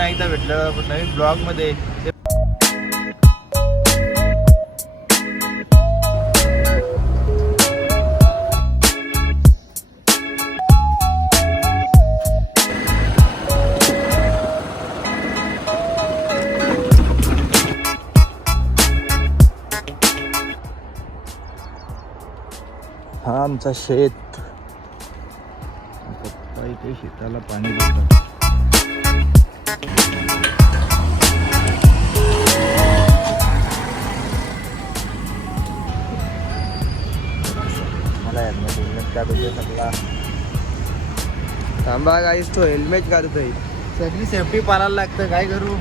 पुन्हा एकदा भेटलं नवीन ब्लॉगमध्ये. हा आमचा शेत. पप्पा इथे शेताला पाणी देतात. मला हेल्मेट काढून सगळा थांबा गाईस, तो हेल्मेट काढतोय. सगळी सेफ्टी पाळायला लागतं. काय करू,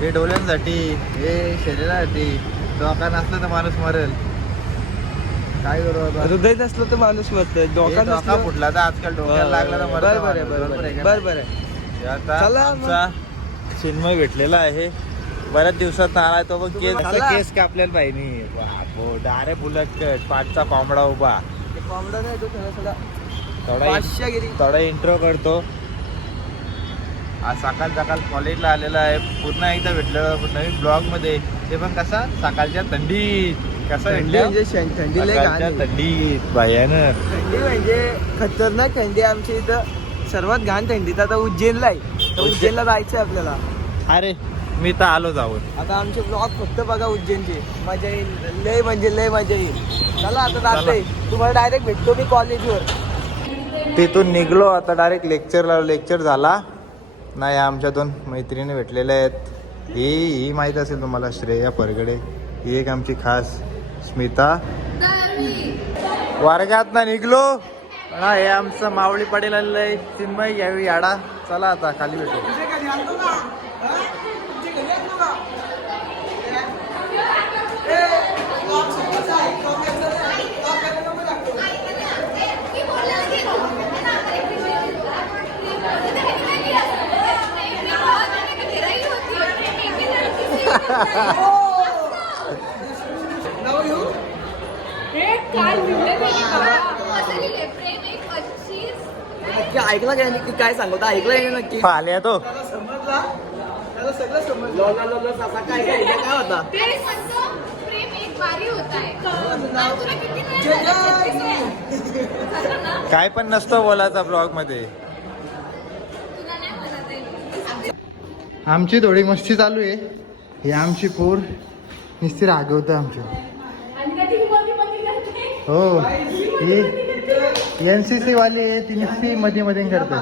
हे डोळ्यांसाठी, हे शरीरासाठी. धोका नसला तर माणूस मरेल. काय करू आता, हृदय नसलं तर माणूस मरतोय. धोका फुटला तर आजकाल डोक्याला लागला तर मरत. बरोबर आहे. आता चला आमचा चिन्मय भेटलेला आहे. बऱ्याच दिवसात आला तो. पण केस कापलेला पाहिजे. डारे बुलट पाठचा कोंबडा उभा. कोंबडा नाही तो थोडा इंट्रो करतो. आज सकाळ कॉलेजला आलेला आहे. पुन्हा एकदा भेटलं नवीन ब्लॉग मध्ये. ते पण कसा सकाळच्या थंडीत. कसा थंडी लय घाण आहे. थंडीत भयानक थंडी म्हणजे खतरनाक थंडी. आमच्या इथं सर्वात घाण थंडीत आता उज्जैनला आहे. तर उज्जैनला जायचंय आपल्याला. अरे मी तर आलो जाऊन. आता आमचे ब्लॉग फक्त बघा उज्जैनचे. मजा येईल, लय म्हणजे लय मजा येईल. चला आता जातोय. तुम्हाला डायरेक्ट भेटतो मी कॉलेजवर. तिथून निघलो. आता डायरेक्ट लेक्चर झाला नाही. आमच्या 2 मैत्रिणी भेटलेल्या आहेत. ही माहीत असेल तुम्हाला, श्रेया परगडे. ही एक आमची खास स्मिता. वर्गात ना निघलो. हा हे आमचं मावळी पडेल आलेलं आहे चिन्मय. यावेळी याडा. चला आता खाली भेटू. ऐकला काय नक्की, काय सांगतो ऐकलंय नक्की. आल्या तो समजला, त्याला सगळं समजलं. काय काय काय होता. काय पण नसतं बोलायचा ब्लॉग मध्ये. आमची थोडी मस्ती चालू आहे. ही आमची पोर नुसती रागवतं आमच्या. हो, ही NCC वाली आहे. ती नुसती मध्ये करते.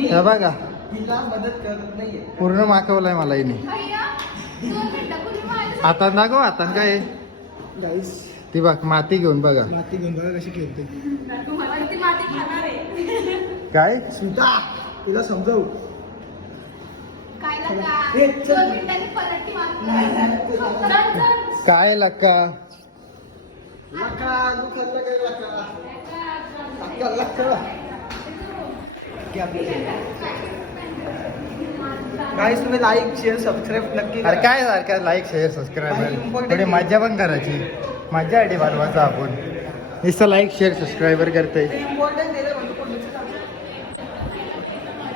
हे बघा, मदत करत नाहीये. पूर्ण माकवलाय मला हिने. आता दाखव. आता काय ती बघ माती घेऊन बघा. माती घेऊन बघा कशी खेळते. काय सुद्धा तुला समजवू. काय लक्का. गाईस, तुम्ही लाईक शेअर सबस्क्राईब नक्की अरे काय सारखं लाईक शेअर सबस्क्राईबर. थोडी मजा पण करायची. मजासाठी बनवायचा आपण. नुसतं लाईक शेअर सबस्क्रायबर करते. इम्पॉर्टंट आहे.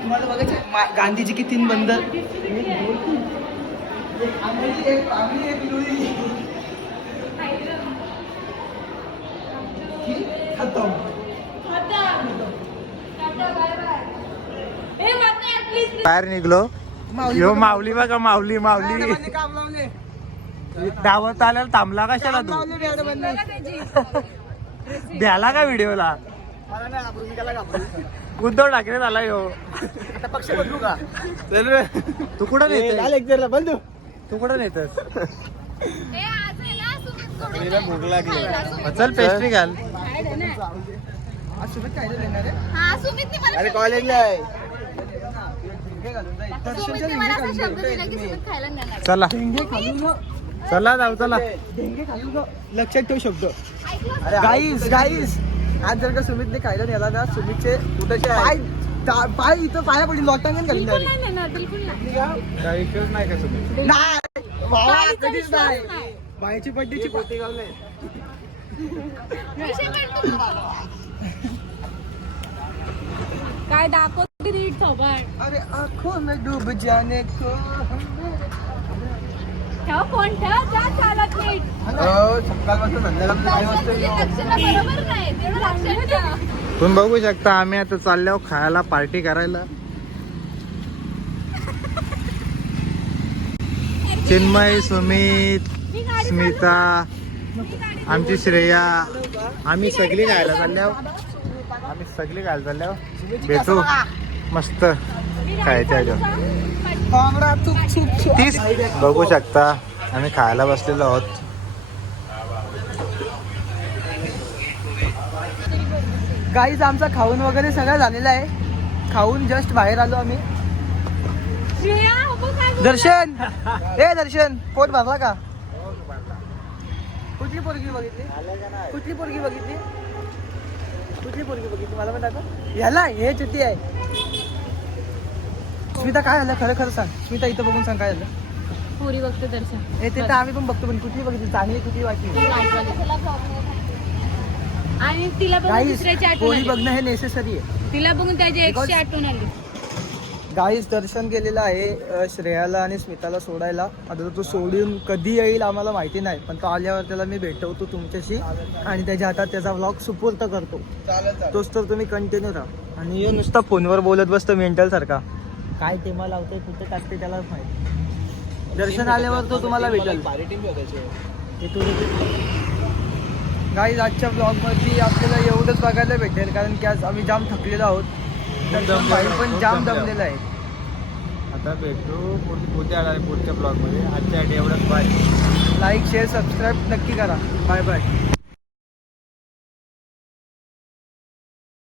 तुम्हाला बघायचे गांधीजी की 3 बंदर. बाहेर निघलो. यो माऊली बघा, माऊली काम लावले. धावत आल्याला थांबला कशाला तू. द्याला का व्हिडिओला. उद्धव ठाकरे झाला यो. पक्ष बदलू का. चल रे. तू कुठं नेतोस. लेक्चरला बंधू. तू कुठं नेतोस. भूक लागली. चल पेस्ट्री घाल. अरे कॉलेजला आहे. चला चला जाऊ. चला लक्षात ठेवू शकतो. गाईस आज जर का सुमितने खायला नेला ना, सुमितचे कुठे पाय इथं पाया पडली. लोटांगण घालून काय विषयच नाही का तुम्ही. नाही कधीच नाही. पायाची पट्टीची पोती घालून. काय दाखवते नीट थोबाड. अरे आँखों में डूब जाने को ठेव फोन ठेव जा चालत नीट. सकाळपासून संध्याकाळपर्यंत काय वाजता लक्षणं बरोबर नाही तेवढं लक्षात ठेव. तुम्ही बघू शकता आम्ही आता चाललो खायला पार्टी करायला. चिन्मय, सुमित, स्मिता, आमची श्रेया, आम्ही सगळी खायला चाललो. भेटू मस्त खायच्या कामरा चुक चुक चुक. तीच बघू शकता आम्ही खायला बसलेलो आहोत. गाईज आमचा खाऊन वगैरे सगळं झालेला आहे. खाऊन जस्ट बाहेर आलो आम्ही. श्रेया, हो बघ काय बोलते. दर्शन दर्शन पोट भरला का? कुठली पोरगी बघितली? कुठली पोरगी बघितली? मला पण दाखव. ह्याला हे चुट्टी आहे. स्मिता काय झालं खरं खरं सांग. स्मिता इथं बघून सांग काय झालं. पोरी बघते दर्शन. हे ते तर आम्ही पण बघतो पण कुठली बघितली चांगली कुठली वाटली? आणि तिला बघून गाईज दुसऱ्याची आठवण पोरी आली. बघणं हे नेसेसरी आहे. तिला बघून त्याची Because- एकशे आठवण आली. गाईज दर्शन केलेलं आहे श्रेयाला आणि स्मिताला सोडायला. आता तो सोडून कधी येईल आम्हाला माहिती नाही पण तो आल्यावर त्याला मी भेटवतो तुमच्याशी आणि त्याच्या हातात त्याचा व्लॉग सुपूर्त करतो. तोच तर तुम्ही कंटिन्यू राहा. आणि हे नुसता फोनवर बोलत बसतो मेंटल सारखा. काय तेव्हा लावतोय कुठे टाकते त्यालाच माहिती. दर्शन आल्यावर तो तुम्हाला भेटेल. गाईज आजच्या ब्लॉगमध्ये आपल्याला एवढंच बघायला भेटेल कारण की आज आम्ही जाम थकलेलो आहोत. दर्शन भाई पण जाम दमलेला आहे. आता भेटू पुढच्या ब्लॉगमध्ये. आजच्या एवढंच बाय. लाईक शेअर सबस्क्राईब नक्की करा. Bye bye.